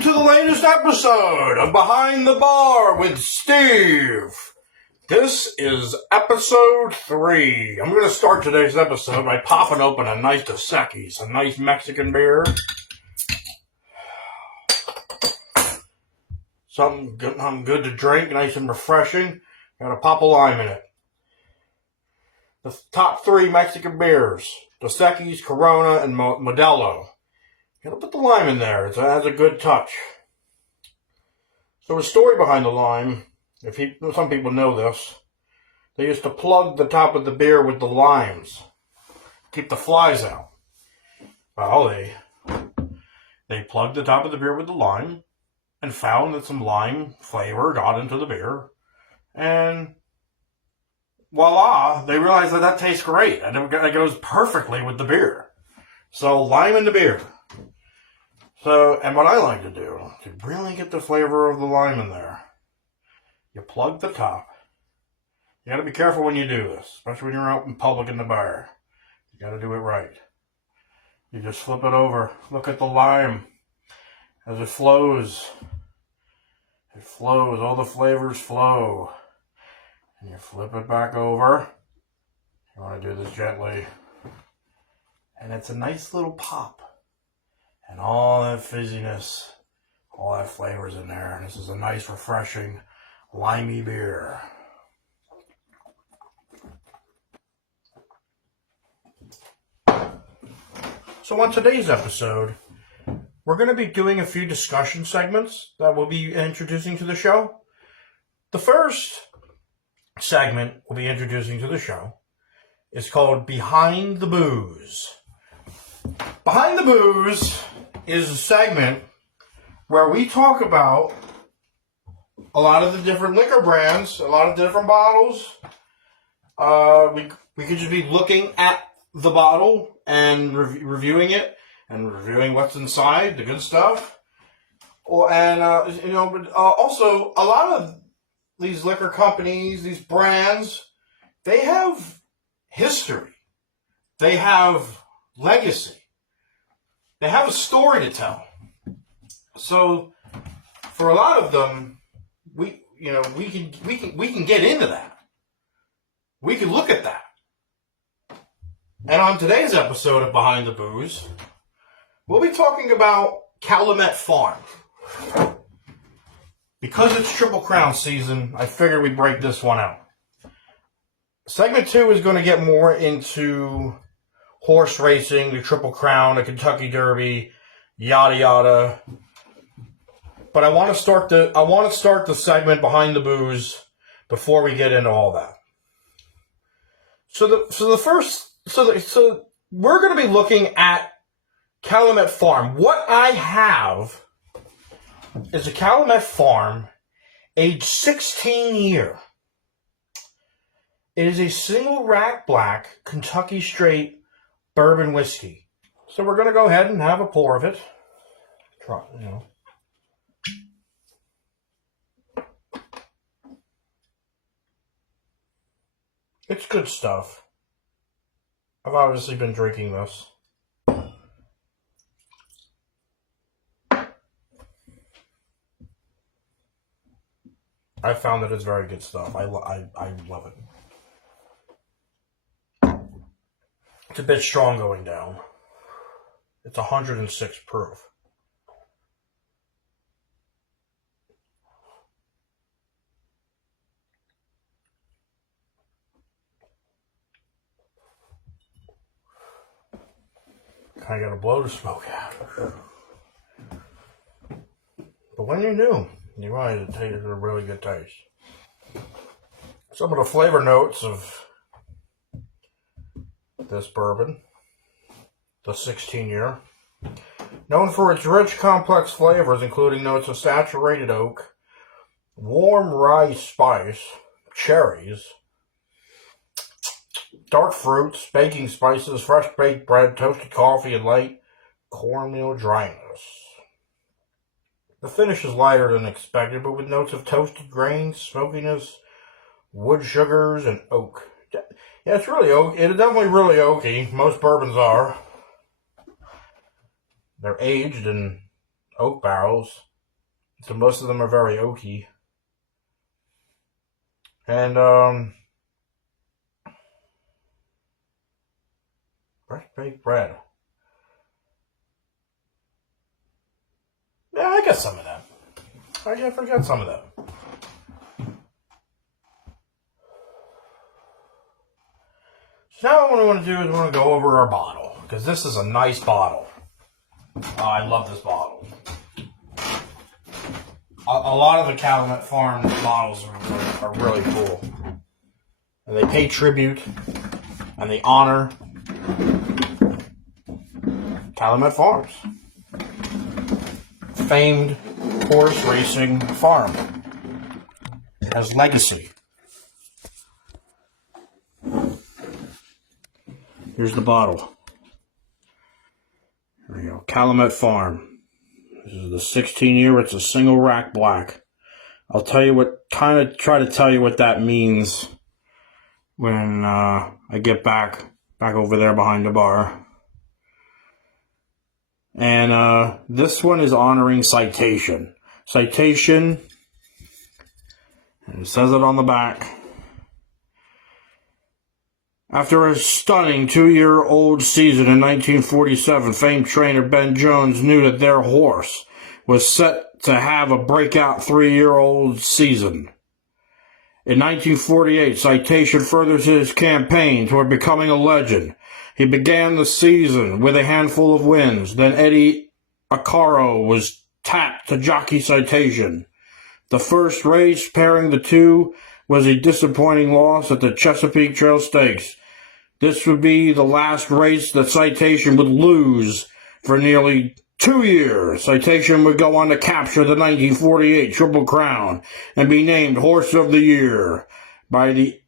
Welcome to the latest episode of Behind the Bar with Steve. This is episode 3. I'm going to start today's episode by popping open a nice Dos Equis, a nice Mexican beer. Something good to drink, nice and refreshing. Got a pop of lime in it. The top 3 Mexican beers: Dos Equis, Corona, and Modelo. Gotta put the lime in there. It has a good touch. So the story behind the lime, some people know this, they used to plug the top of the beer with the limes, keep the flies out. Well, they plugged the top of the beer with the lime and found that some lime flavor got into the beer, and voila, they realized that tastes great and it goes perfectly with the beer. So lime in the beer. And what I like to do, to really get the flavor of the lime in there, you plug the top. You gotta be careful when you do this, especially when you're out in public in the bar. You gotta do it right. You just flip it over. Look at the lime as it flows. It flows, all the flavors flow. And you flip it back over. You wanna do this gently. And it's a nice little pop. And all that fizziness, all that flavor's in there. And this is a nice, refreshing, limey beer. So on today's episode, we're going to be doing a few discussion segments that we'll be introducing to the show. The first segment we'll be introducing to the show is called Behind the Booze. Behind the Booze is a segment where we talk about a lot of the different liquor brands, a lot of different bottles. We could just be looking at the bottle and reviewing it and reviewing what's inside, the good stuff. But also a lot of these liquor companies, these brands, they have history. They have legacy. They have a story to tell. So for a lot of them, we can get into that. We can look at that. And on today's episode of Behind the Booze, we'll be talking about Calumet Farm. Because it's Triple Crown season, I figured we'd break this one out. Segment 2 is going to get more into horse racing, the Triple Crown, the Kentucky Derby, yada yada. But I want to start the segment Behind the Booze before we get into all that. So we're going to be looking at Calumet Farm. What I have is a Calumet Farm, age 16 year. It is a single rack black Kentucky straight bourbon whiskey. So we're going to go ahead and have a pour of it. It's good stuff. I've obviously been drinking this. I found that it's very good stuff. I love it. It's a bit strong going down. It's 106 proof. Kind of got to blow the smoke out. But when you're new, you realize it tastes a really good taste. Some of the flavor notes of this bourbon, the 16 year, known for its rich, complex flavors, including notes of saturated oak, warm rye spice, cherries, dark fruits, baking spices, fresh baked bread, toasted coffee, and light cornmeal dryness. The finish is lighter than expected, but with notes of toasted grains, smokiness, wood sugars, and oak. Yeah, it's really oak. It's definitely really oaky. Most bourbons are. They're aged in oak barrels. So most of them are very oaky. And, fresh baked bread. Yeah, I got some of that. I forgot some of that. So now what I want to do is I want to go over our bottle, because this is a nice bottle. I love this bottle. A lot of the Calumet Farm bottles are really cool. And they pay tribute and they honor Calumet Farms. Famed horse racing farm. It has legacy. Here's the bottle. There you go. Calumet Farm. This is the 16 year. It's a single rack black. I'll tell you what, try to tell you what that means when I get back over there behind the bar. And this one is honoring Citation. Citation, and it says it on the back. After a stunning 2-year-old season in 1947, famed trainer Ben Jones knew that their horse was set to have a breakout 3-year-old season. In 1948, Citation furthers his campaign toward becoming a legend. He began the season with a handful of wins. Then Eddie Acaro was tapped to jockey Citation. The first race pairing the two was a disappointing loss at the Chesapeake Trail Stakes. This would be the last race that Citation would lose for nearly 2 years. Citation would go on to capture the 1948 Triple Crown and be named Horse of the Year. By the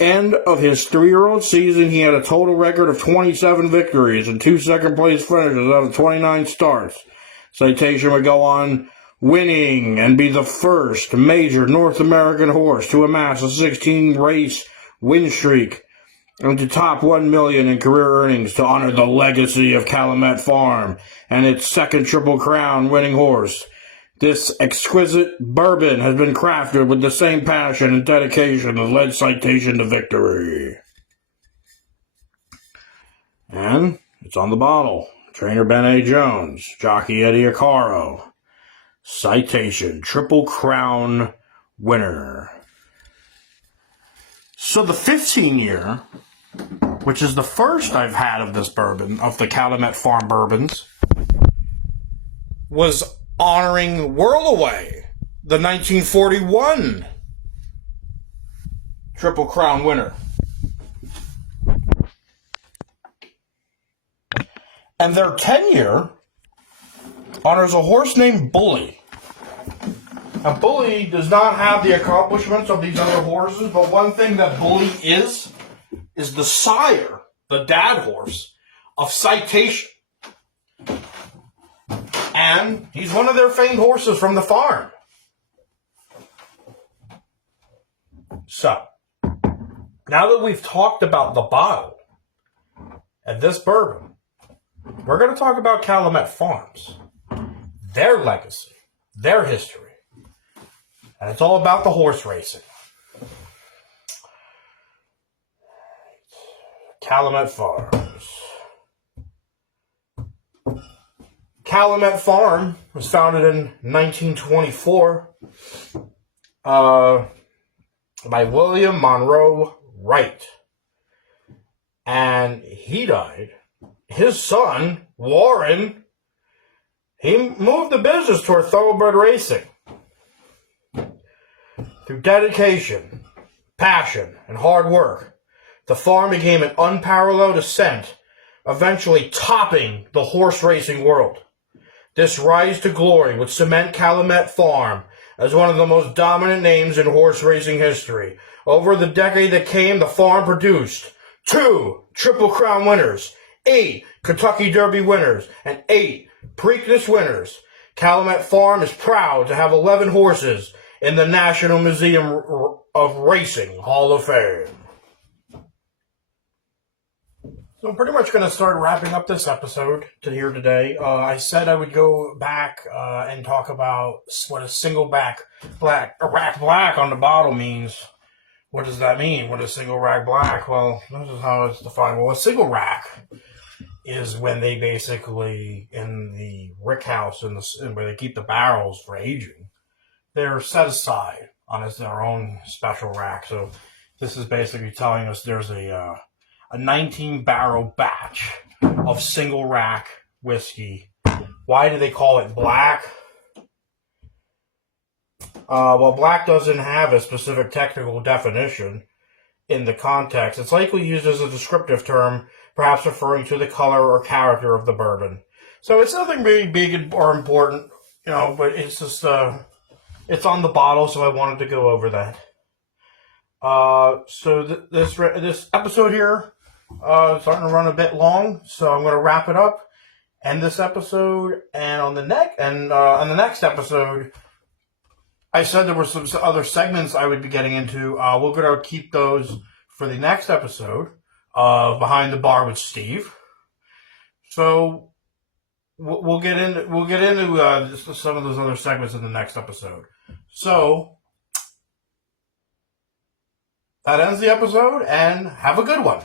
end of his 3-year-old season, he had a total record of 27 victories and 2 second-place finishes out of 29 starts. Citation would go on winning and be the first major North American horse to amass a 16-race win streak and to top $1 million in career earnings to honor the legacy of Calumet Farm and its second Triple Crown winning horse. This exquisite bourbon has been crafted with the same passion and dedication that led Citation to victory. And it's on the bottle. Trainer Ben A. Jones, jockey Eddie Acaro. Citation, Triple Crown winner. So the 15-year, which is the first I've had of this bourbon, of the Calumet Farm bourbons, was honoring Whirlaway, the 1941 Triple Crown winner. And their 10-year honors a horse named Bully. Now, Bully does not have the accomplishments of these other horses, but one thing that Bully is the sire, the dad horse, of Citation. And he's one of their famed horses from the farm. So, now that we've talked about the bottle and this bourbon, we're going to talk about Calumet Farms, their legacy, their history. And it's all about the horse racing. Calumet Farms. Calumet Farm was founded in 1924 by William Monroe Wright. And he died. His son, Warren, he moved the business toward thoroughbred racing. Through dedication, passion, and hard work, the farm became an unparalleled ascent, eventually topping the horse racing world. This rise to glory would cement Calumet Farm as one of the most dominant names in horse racing history. Over the decade that came, the farm produced 2 Triple Crown winners, 8 Kentucky Derby winners, and 8 Preakness winners. Calumet Farm is proud to have 11 horses in the National Museum of Racing Hall of Fame. So I'm pretty much going to start wrapping up this episode to here today. I said I would go back and talk about what a single rack black on the bottle means. What does that mean? What is single rack black? Well, this is how it's defined. Well, a single rack is when they basically, in the rick house and where they keep the barrels for aging, they're set aside on their own special rack. So this is basically telling us there's a 19-barrel batch of single rack whiskey. Why do they call it black? Well, black doesn't have a specific technical definition in the context. It's likely used as a descriptive term, perhaps referring to the color or character of the bourbon. So it's nothing really big or important, but it's just, it's on the bottle, so I wanted to go over that. So this episode here, starting to run a bit long, so I'm going to wrap it up, end this episode, and on the next episode, I said there were some other segments I would be getting into. We're going to keep those for the next episode of Behind the Bar with Steve. So we'll get into some of those other segments in the next episode. So that ends the episode, and have a good one.